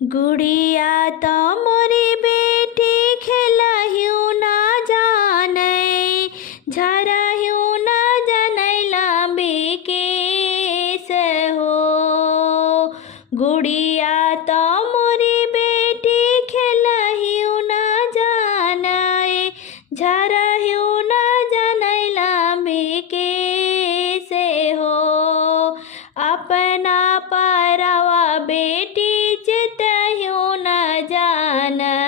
गुड़िया तो मोरी बेटी खेलहिउ ना जाने, झरहिउ ना जाने लांबी केस हो। गुड़िया तो मोरी बेटी खेलहिउ ना जाने, झरहिउ ना जाने लांबी केस हो। अपना परवा बेटी चितहिउ न जाने,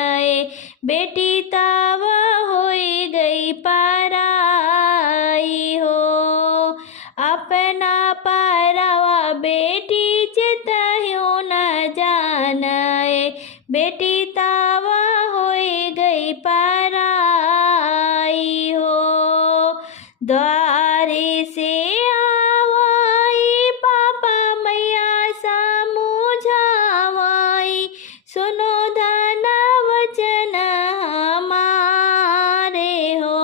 बेटी तब होई गई पराई हो। अपना परवा बेटी चितहिउ न जाने, बेटी तब होई गई पराई हो। द्वारे से पापा मैया समझावाई, सुनो धना वचन हमारे हो।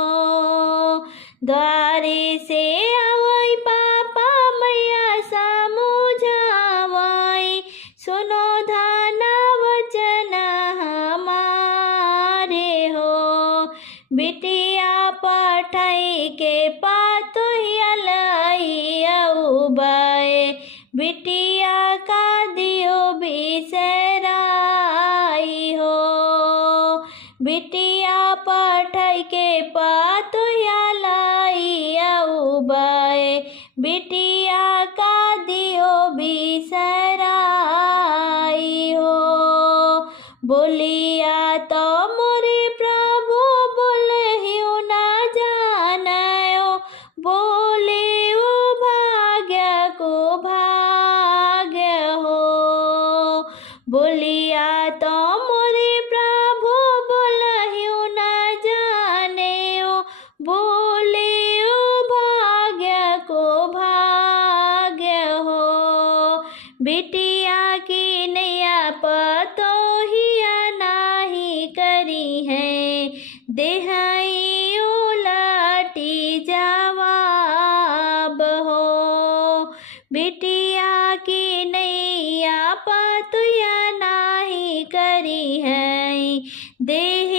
द्वारे से आवई पापा मैया समझावाई, सुनो धना वचन हमारे हो। बिटिया पठाई के पातोहिया लइयऊ बाए, बिटिया का दियो बिसराई हो। बिटिया पठाई के पातोहिया लइयऊ बाए, बिटिया का दियो बिसराई हो। बोलिया तो मोरे प्रभु बोलहिउ ना जाने, बोले ओ भाग्य को भाग्य हो। बोलिया तो मोरे प्रभु बोलहिउ ना जाने, बोले ओ भाग्य को भाग्य हो। बिटिया की नैया पतोहिया नाही करी है, देहई उलटी जवाब हो। बिटिया की नैया पतोहिया नाही करी है, देह